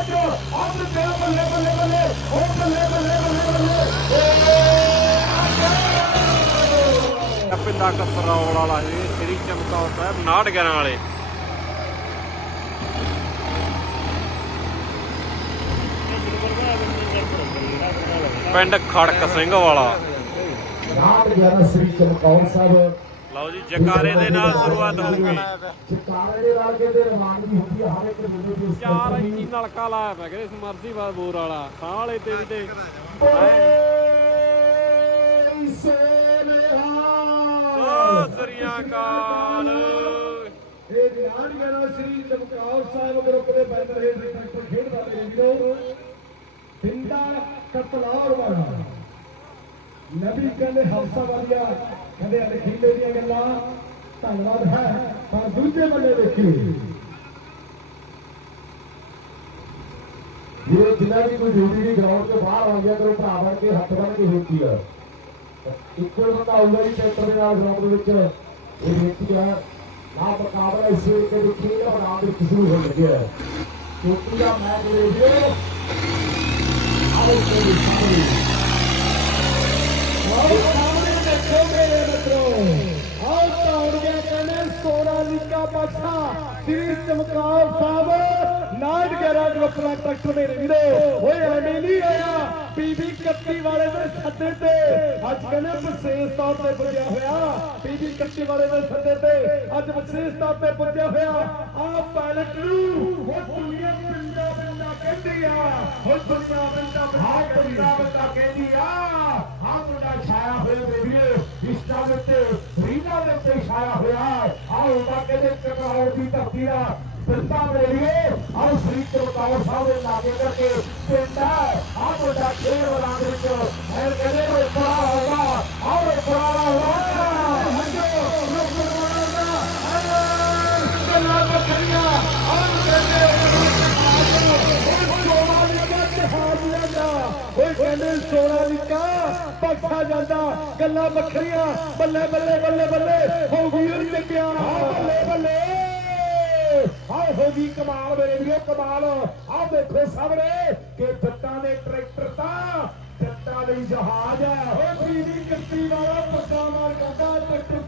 ਖਿੱਚ ਆਪ ਤੇ ਬੱਲੇ ਬੱਲੇ ਬੱਲੇ ਓ ਬੱਲੇ ਬੱਲੇ ਬੱਲੇ ਬੱਲੇ ਪਿੰਡਾ ਕਸਰੌਲ ਵਾਲਾ ਇਹ ਸ੍ਰੀ ਚਮਕੌਰ ਸਾਹਿਬ 911 ਵਾਲੇ ਪਿੰਡ ਖੜਕ ਸਿੰਘ ਵਾਲਾ। ਰਾਤ 11 ਸ੍ਰੀ ਚਮਕੌਰ ਸਾਹਿਬ। ਲਓ ਜੀ ਜਕਾਰੇ ਦੇ ਨਾਲ ਸ਼ੁਰੂਆਤ ਹੋਊਗੀ। ਚਿਕਾਰੇ ਦੇ ਨਾਲ ਕਹਿੰਦੇ ਰਵਾਨਗੀ ਹੁੰਦੀ ਹੈ ਹਰ ਇੱਕ ਬੰਦੇ ਦੀ ਚਾਰ ਇੰਚੀ ਨਲਕਾ ਲਾਇਆ ਪਿਆ ਕਹਿੰਦੇ ਸਮਰਸੀਬਲ ਬੋਰ ਵਾਲਾ। ਸਾਹ ਵਾਲੇ ਤੇ ਵੀ ਤੇ। ਬੋਲੇ ਸੋਨੇਹਾ ਓ ਸ੍ਰੀਆ ਕਾਲ ਇਹ ਨਾਨਗਰਾ ਸ੍ਰੀ ਚਮਕੌਰ ਸਾਹਿਬ ਗਰੁੱਪ ਦੇ ਬੈਨਰ ਹੇਠ ਟਰੈਕਟਰ ਖੇਡਦਾ ਮੇਰੇ ਵੀਰੋ। ਪਿੰਡਾ ਕਤਲਾਰ ਵਾਲਾ। ਨਬੀ ਕਹਿੰਦੇ ਹਫਸਾ ਵਾਲੀਆ ਕਹਿੰਦੇ ਅਲਖੀਲੇ ਦੀਆਂ ਗੱਲਾਂ, ਧੰਨਵਾਦ ਹੈ, ਪਰ ਦੂਜੇ ਬੰਨੇ ਦੇਖੀ। ਇਹ ਜਿਨ੍ਹਾਂ ਦੀ ਕੋਈ ਡਿਊਟੀ ਦੀ ਗਰਾਊਂਡ ਤੋਂ ਬਾਹਰ ਆ ਗਿਆ ਕਰੋ ਭਰਾ ਬਣ ਕੇ ਹੱਥ ਬੰਨ ਕੇ ਬੇਨਤੀ ਆ। ਇੱਕੋ ਬੰਦਾ ਆਊਗਾ ਜੀ ਟਰੈਕਟਰ ਦੇ ਨਾਲ ਗਰਾਊਂਡ ਦੇ ਵਿੱਚ। ਇਹ ਬੇਨਤੀ ਆ ਨਾ ਮੁਕਾਬਲਾ ਇਸ ਵੇਲੇ ਦੇ ਖੇਡ ਮੈਦਾਨ ਦੇ ਸ਼ੁਰੂ ਹੋਣ ਲੱਗਿਆ ਕਿਉਂਕਿ ਦਾ ਮੈਚ ਦੇ ਵੀਡੀਓ ਆਓ ਜੀ ਅਮਰੀਕਾ ਪਾਕਿਸਤਾਨ ਸ੍ਰੀ ਚਮਕੌਰ ਸਾਹਿਬ ਨਾਟ ਗਰਾ ਜੋ ਆਪਣਾ ਟਰੈਕਟਰ ਮੇਰੇ ਵੀਰੋ ਹੋਏ ਐਵੇਂ ਨਹੀਂ ਆਇਆ ਬੀਬੀ ਕੱਤੀ ਵਾਲੇ ਦੇ ਸੱਦੇ ਤੇ ਅੱਜ ਕਹਿੰਦੇ ਵਿਸ਼ੇਸ਼ ਤੌਰ ਤੇ ਪੁੱਜਿਆ ਹੋਇਆ ਬੀਬੀ ਕੱਤੀ ਵਾਲੇ ਦੇ ਸੱਦੇ ਤੇ ਅੱਜ ਵਿਸ਼ੇਸ਼ ਤੌਰ ਤੇ ਪੁੱਜਿਆ ਹੋਇਆ ਆ ਪਾਇਲਟ ਨੂੰ ਹੋ ਦੁਨੀਆ ਪੰਜਾਬ ਦਾ ਕਹਿੰਦੀ ਆ ਹੋ ਦੁਨੀਆ ਪੰਜਾਬ ਦਾ ਪੰਜਾਬ ਦਾ ਕਹਿੰਦੀ ਆ ਆ ਮੁੰਡਾ ਛਾਇਆ ਹੋਇਆ ਬੇਬੀਏ ਇਸ ਤਰ੍ਹਾਂ ਤੇ ਰੀਨਾ ਦੇ ਤੇ ਛਾਇਆ ਹੋਇਆ کی تبدیلا جنتا میرے اور شریف کے بتاؤ سب لاگے کر کے پہنتا ہے بڑا کھیل اور آگے ہر کرے وہ پڑا ہوگا اور پڑا ہوگا سونا بکھریاں بلے بلے بلے بلے، ہو گئی ہاں، بلے بلے۔ ਵੱਖਰੀਆਂ ਕਮਾਲ ਮੇਰੇ ਵੀਰੋ, ਕਮਾਲ। ਆਹ ਦੇਖੋ ਸਾਹਮਣੇ ਕਿ ਜੱਟਾਂ ਦੇ ਟਰੈਕਟਰ ਤਾਂ ਜੱਟਾਂ ਲਈ ਜਹਾਜ਼ ਹੈ। ਓ ਪੀਵੀ ਕੱਤੀ ਵਾਲਾ ਪੱਕਾ ਮਾਰ ਕਰਦਾ ਟਰੈਕਟਰ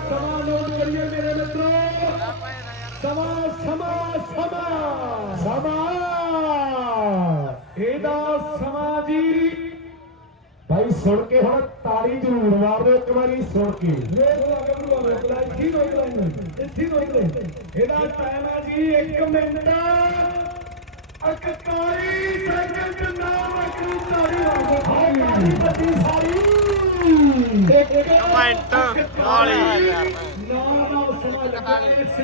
سوال ہو کریے میرے مطلب سوال سما سما سما ایدہ سما جی بھائی سڑکے ہوں تاری جو مروار رہے تمہاری سڑکے ایدہ سما جی ایک منٹہ اکتاری سیکنٹ نام اکتاری ہاں کتاری پتی ساری۔ ہاں، ਤਾੜੀ ਮਾਰ ਦਿਓ